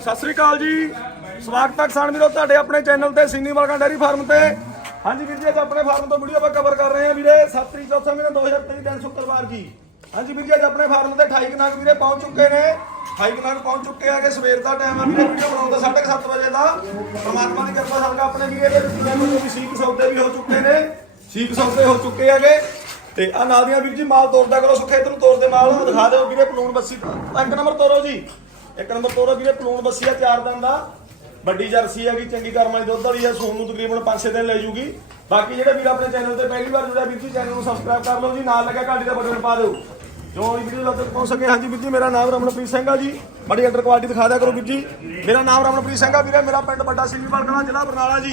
ਸਤਿ ਸ੍ਰੀ ਅਕਾਲ ਜੀ। ਸਵਾਗਤ ਹੈ ਕਿਸਾਨ ਵੀਰੋ ਤੁਹਾਡੇ ਆਪਣੇ ਚੈਨਲ ਤੇ, ਸਿੰਨੀ ਵਾਲਕਾ ਡੈਰੀ ਫਾਰਮ ਤੇ। ਹਾਂਜੀ ਵੀਰ ਜੀ, ਅੱਜ ਆਪਣੇ ਫਾਰਮ ਤੋਂ ਵੀਡੀਓ ਆਪਾਂ ਕਵਰ ਕਰ ਰਹੇ ਹਾਂ ਵੀਰੇ। 7 ਤਰੀਕ ਚੌਥਾ ਮਹੀਨਾ 2023 ਦਿਨ ਸ਼ੁੱਕਰਵਾਰ ਜੀ। ਹਾਂਜੀ ਵੀਰ ਜੀ, ਅੱਜ ਆਪਣੇ ਫਾਰਮ ਤੇ 28 ਕਨਾਕ ਵੀਰੇ ਪਹੁੰਚ ਚੁੱਕੇ ਨੇ। 28 ਕਨਾਕ ਪਹੁੰਚ ਚੁੱਕੇ ਆ ਕਿ ਸਵੇਰ ਦਾ ਟਾਈਮ ਆ ਵੀਰੇ, ਵੀਡੀਓ ਬਣਾਉਂਦਾ 7:30 ਵਜੇ ਦਾ। ਪਰਮਾਤਮਾ ਦੀ ਕਿਰਪਾ ਸਦਕਾ ਆਪਣੇ ਵੀਰੇ ਦੇ ਵਿੱਚ ਵੀ ਸੀਕ ਸੌਦੇ ਵੀ ਹੋ ਚੁੱਕੇ ਨੇ। ਸੀਕ ਸੌਦੇ ਹੋ ਚੁੱਕੇ ਹੈਗੇ। ਤੇ ਆ ਨਾਲ ਦੀਆਂ ਵੀਰ ਜੀ, ਮਾਲ ਤੋਰਦਾ ਕਰੋ ਸੁੱਖੇ ਇਧਰ ਨੂੰ ਤੋਰਦੇ ਮਾਲ। ਦਿਖਾ ਦਿਓ ਵੀਰੇ ਪਲੂਣ ਬੱਸੀ। ਇੱਕ ਨੰਬਰ ਤੋਰੋ ਜੀ। ਇੱਕ ਨੰਬਰ ਤੋਰੋ ਵੀਰੇ ਪਲੂਣ ਬੱਸੀ ਆ ਚਾਰ ਦਿਨ ਦਾ। ਵੱਡੀ ਜਰਸੀ ਹੈਗੀ ਚੰਗੀ ਕਰਮ ਵਾਲੀ ਦੁੱਧ ਵਾਲੀ ਹੈ ਸੋਨ ਨੂੰ ਤਕਰੀਬਨ 5-6 ਦਿਨ ਲੈ ਜੂਗੀ। ਬਾਕੀ ਜਿਹੜੇ ਵੀਰ ਆਪਣੇ ਚੈਨਲ ਤੇ ਪਹਿਲੀ ਵਾਰ ਜੁੜਿਆ, ਵੀਰ ਜੀ ਚੈਨਲ ਨੂੰ ਸਬਸਕ੍ਰਾਈਬ ਕਰ ਲਓ ਜੀ, ਨਾਲ ਲੱਗਾ ਘੰਟੀ ਦਾ ਬਟਨ ਪਾ ਦਿਓ। ਜੋ ਵੀਡੀਓ ਲੱਗ ਤੱਕ ਪਹੁੰਚ ਸਕੇ। ਹਾਂਜੀ ਵੀਰ ਜੀ, ਮੇਰਾ ਨਾਮ ਰਮਨਪ੍ਰੀਤ ਸਿੰਘ ਆ ਜੀ। ਬੜੀ ਅੰਡਰ ਕੁਆਲਿਟੀ ਦਿਖਾ ਦਿਆ ਕਰੋ ਵੀਰ ਜੀ। ਮੇਰਾ ਨਾਮ ਰਮਨਪ੍ਰੀਤ ਸਿੰਘ ਆ ਵੀਰੇ, ਮੇਰਾ ਪਿੰਡ ਵੱਡਾ ਸਿੰਘੀਵਾਲ ਕਲਾਂ, ਜ਼ਿਲ੍ਹਾ ਬਰਨਾਲਾ ਜੀ।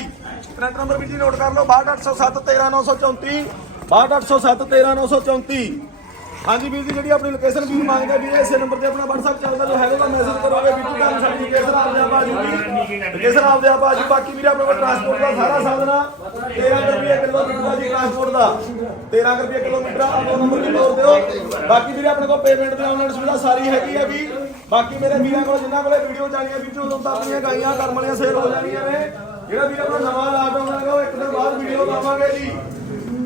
ਕਰੰਟ ਨੰਬਰ ਵੀਰ ਜੀ ਨੋਟ ਕਰ ਲਓ 62807 13934 62807 13934 ਹਾਂਜੀ ਵੀਰ ਜੀ, ਜਿਹੜੀ ਆਪਣੀ ਲੋਕੇਸ਼ਨ ਵੀ ਮੰਗਦੇ ਵੀਰੇ ਇਸੇ ਨੰਬਰ ਤੇ ਆਪਣਾ WhatsApp ਚੱਲਦਾ ਜੋ ਹੈਗਾ ਤਾਂ ਮੈਸੇਜ ਕਰੋਗੇ, ਵੀਰ ਜੀ ਤੁਹਾਨੂੰ ਸਾਡੀ ਲੋਕੇਸ਼ਨ ਆਪਦੇ ਆਪ ਆ ਜੂਗੀ ਲੋਕੇਸ਼ਨ ਆਪਦੇ ਆਪ ਆ ਜੂ ਬਾਕੀ ਵੀਰੇ, ਆਪਣੇ ਕੋਲ ਟਰਾਂਸਪੋਰਟ ਦਾ ਸਾਰਾ ਸਾਧਨ ਆ। 13 ਰੁਪਏ ਕਿਲੋਮੀਟਰ ਦਾ ਜੀ ਟਰਾਂਸਪੋਰਟ ਦਾ। 13 ਰੁਪਏ ਕਿਲੋਮੀਟਰ ਆ ਆਪੋ ਨੰਬਰ ਤੇ ਤੋਰ ਦਿਓ। ਬਾਕੀ ਵੀਰੇ, ਆਪਣੇ ਕੋਲ ਪੇਮੈਂਟ ਦੀ ਆਨਲਾਈਨ ਸੁਵਿਧਾ ਸਾਰੀ ਹੈਗੀ ਆ ਵੀ। ਬਾਕੀ ਮੇਰੇ ਵੀਰਾਂ ਕੋਲ ਜਿਨ੍ਹਾਂ ਕੋਲੇ ਵੀਡੀਓ ਚਾਹੀਆਂ ਵੀਡੀਓ ਉਦੋਂ ਤਾਂ ਆਪਣੀਆਂ ਗਾਈਆਂ ਕਰਮ ਵਾਲੀਆਂ ਸੇਲ ਹੋ ਜਾਣੀਆਂ ਨੇ। ਜਿਹੜਾ ਵੀਰ, ਆਪਣਾ ਨਵਾਂ ਲਾਟ ਆਉਣਾ ਉਹ ਇੱਕ ਦਿਨ ਬਾਅਦ ਵੀਡੀਓ ਪਾਵਾਂਗੇ ਜੀ।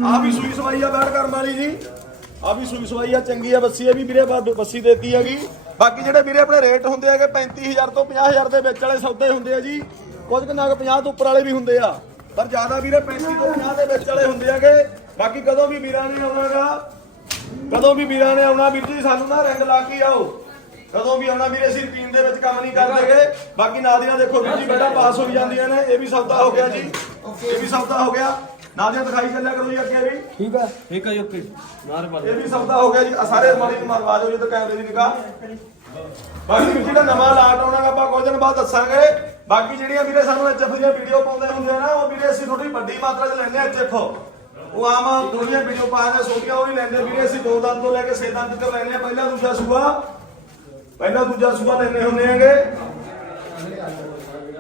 ਆ ਵੀ ਸੂਈ ਸਵਾਈ ਆ ਬੈਠ ਕਰਮ ਵਾਲੀ ਜੀ। ਆ ਵੀ ਸੂਈ ਸਵਾਈ ਆ, ਚੰਗੀ ਆ ਬੱਸੀ ਆ ਵੀ ਵੀਰੇ ਬਾਦ ਬੱਸੀ ਦੇਤੀ ਹੈਗੀ। ਬਾਕੀ ਜਿਹੜੇ ਵੀਰੇ ਆਪਣੇ ਰੇਟ ਹੁੰਦੇ ਹੈਗੇ 35000 ਤੋਂ 50000 ਦੇ ਵਿੱਚ ਵਾਲੇ ਸੌਦੇ ਹੁੰਦੇ ਆ ਜੀ, ਕੁਝ ਕੁ ਨਗ 50 ਤੋਂ ਉੱਪਰ ਵਾਲੇ ਵੀ ਹੁੰਦੇ ਆ। ਪਰ ਜ਼ਿਆਦਾ ਵੀਰੇ 35 ਤੋਂ 50 ਦੇ ਵਿੱਚ ਵਾਲੇ ਹੁੰਦੇ ਹੈਗੇ। ਬਾਕੀ ਕਦੋਂ ਵੀ ਵੀਰਾਂ ਨੇ ਆਉਣਾਗਾ ਕਦੋਂ ਵੀ ਵੀਰਾਂ ਨੇ ਆਉਣਾ, ਵੀਰ ਜੀ, ਸਾਨੂੰ ਨਾ ਰੰਗ ਲਾ ਕੇ ਆਓ। ਕਦੋਂ ਵੀ ਆਉਣਾ ਵੀਰੇ, ਅਸੀਂ ਰੂਟੀਨ ਦੇ ਵਿੱਚ ਕੰਮ ਨਹੀਂ ਕਰਦੇਗੇ ਬਾਕੀ ਨਾਲ ਦੀ ਨਾਲ ਦੇਖੋ, ਵੀਰ ਜੀ ਬੇਟਾ ਪਾਸ ਹੋ ਜਾਂਦੀਆਂ ਨੇ, ਇਹ ਵੀ ਸੌਦਾ ਹੋ ਗਿਆ ਜੀ। ਇਹ ਵੀ ਸੌਦਾ ਹੋ ਗਿਆ। ਨਾਲ ਦੀਆਂ ਦਿਖਾਈ ਚੱਲਿਆ ਕਰੋ ਜੀ ਅੱਗੇ ਵੀ। ਠੀਕ ਹੈ ਠੀਕ ਹੈ ਜੀ ਓਕੇ ਮਾਰ ਮਾਰ ਇਹ ਵੀ ਸੌਦਾ ਹੋ ਗਿਆ ਜੀ। ਆਹ ਸਾਰੇ ਮਾਰੀ ਨੂੰ ਮਰਵਾ ਦਿਓ ਜਦੋਂ ਕੈਮਰੇ ਦੀ ਨਿਗਾਹ। ਬਾਕੀ ਜਿਹੜਾ ਨਵਾਂ ਲਾਟ ਆਉਣਾ ਗਾ, ਆਪਾਂ ਕੁਝ ਦਿਨ ਬਾਅਦ ਦੱਸਾਂਗੇ। ਬਾਕੀ ਜਿਹੜੀਆਂ ਵੀਰੇ ਸਾਨੂੰ ਐਚਐਫ ਦੀਆਂ ਵੀਡੀਓ ਪਾਉਂਦੇ ਹੁੰਦੇ ਆ ਨਾ ਉਹ ਵੀਰੇ ਅਸੀਂ ਥੋੜੀ ਵੱਡੀ ਮਾਤਰਾ 'ਚ ਲੈਂਦੇ ਆ ਐਚਐਫ ਉਹ ਆਮ ਦੁਨੀਆ ਵੀਡੀਓ ਪਾਉਂਦੇ ਛੋਟੀਆਂ ਉਹ ਨਹੀਂ ਲੈਂਦੇ ਵੀਰੇ ਅਸੀਂ ਦੋ ਦੰਦ ਤੋਂ ਲੈ ਕੇ ਛੇ ਦੰਦ ਤੱਕ ਲੈਂਦੇ ਆ ਪਹਿਲਾ ਦੂਜਾ ਸੂਆ। ਪਹਿਲਾ ਦੂਜਾ ਸੂਆ ਲੈਂਦੇ ਹੁੰਦੇ ਆਂਗੇ।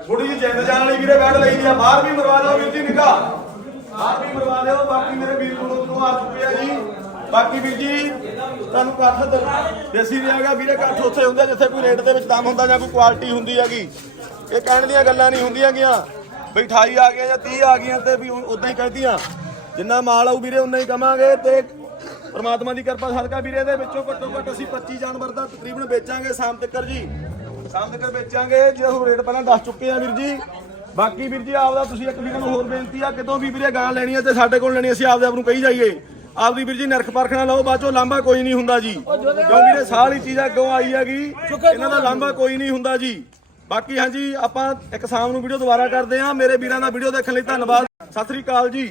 ਥੋੜੀ ਜਿਹੀ ਜਿੰਦ ਜਾਣ ਵਾਲੀ ਵੀਰੇ ਬੈਠ ਲਈ ਦੀ ਆ ਬਾਹਰ ਵੀ ਮਰਵਾ ਦਿਓ ਵੀਰ ਜੀ ਨਿਗਾਹ। ਬਾਹਰ ਵੀ ਮਰਵਾ ਦਿਓ ਬਾਕੀ ਮੇਰੇ ਵੀਰ ਕੋਲ ਉਧਰੋਂ ਆ ਚੁੱਕੇ ਆ ਜੀ। ਬਾਕੀ ਵੀਰ ਜੀ, ਤੁਹਾਨੂੰ ਕੱਠ ਦੇਸੀ ਵੀ ਹੈਗਾ, ਵੀਰੇ ਕੱਠ ਉੱਥੇ ਹੁੰਦੇ ਜਿੱਥੇ ਕੋਈ ਰੇਟ ਦੇ ਵਿੱਚ ਦਮ ਹੁੰਦਾ ਜਾਂ ਕੋਈ ਕੁਆਲਿਟੀ ਹੁੰਦੀ ਹੈਗੀ। ਇਹ ਕਹਿਣ ਦੀਆਂ ਗੱਲਾਂ ਨਹੀਂ ਹੁੰਦੀਆਂ ਗੀਆਂ। ਵੀ 28 ਆ ਗਈਆਂ ਜਾਂ 30 ਆ ਗਈਆਂ ਤੇ ਵੀ ਉਦਾਂ ਹੀ ਕਹਿਦੀਆਂ। ਜਿੰਨਾ ਮਾਲ ਆਊ ਵੀਰੇ, ਉਨਾ ਹੀ ਕਮਾਂਗੇ ਤੇ ਪਰਮਾਤਮਾ ਦੀ ਕਿਰਪਾ ਸਦਕਾ ਵੀਰੇ ਦੇ ਵਿੱਚੋਂ ਘੱਟੋ ਘੱਟ ਅਸੀਂ 25 ਜਾਨਵਰ ਦਾ ਤਕਰੀਬਨ ਵੇਚਾਂਗੇ, ਸ਼ਾਮ ਤੱਕ ਜੀ। ਸ਼ਾਮ ਤੱਕ ਵੇਚਾਂਗੇ ਜਿਹੜਾ ਹੁਣ ਰੇਟ ਪਹਿਲਾਂ ਦੱਸ ਚੁੱਕੇ ਆ ਵੀਰ ਜੀ। ਬਾਕੀ ਵੀਰ ਜੀ ਆਪਦਾ ਤੁਸੀਂ ਇੱਕ ਵੀਰਾਂ ਨੂੰ ਹੋਰ ਬੇਨਤੀ ਆ ਕਿਤੋਂ ਵੀ ਵੀਰੇ ਗਾਂ ਲੈਣੀ ਆ ਤੇ ਸਾਡੇ ਕੋਲ ਲੈਣੀ ਅਸੀਂ ਆਪਦੇ ਆਪ ਨੂੰ ਕਹੀ ਜਾਈਏ। ਆਪਦੀ ਵੀਰ ਜੀ ਨਰਖ ਪਰਖਣਾ ਲਓ ਬਾਅਦੋਂ ਲਾਂਭਾ ਕੋਈ ਨਹੀਂ ਹੁੰਦਾ ਜੀ। ਕਿਉਂ ਵੀਰੇ ਸਾਲ ਹੀ ਚੀਜ਼ ਅੱਗੋਂ ਆਈ ਹੈਗੀ। ਇਹਨਾਂ ਦਾ ਲਾਂਭਾ ਕੋਈ ਨਹੀਂ ਹੁੰਦਾ ਜੀ। ਬਾਕੀ ਹਾਂਜੀ ਆਪਾਂ ਇੱਕ ਸ਼ਾਮ ਨੂੰ ਵੀਡੀਓ ਦੁਬਾਰਾ ਕਰਦੇ ਆ। ਮੇਰੇ ਵੀਰਾਂ ਦਾ ਵੀਡੀਓ ਦੇਖਣ ਲਈ ਧੰਨਵਾਦ। ਸਤਿ ਸ੍ਰੀ ਅਕਾਲ ਜੀ।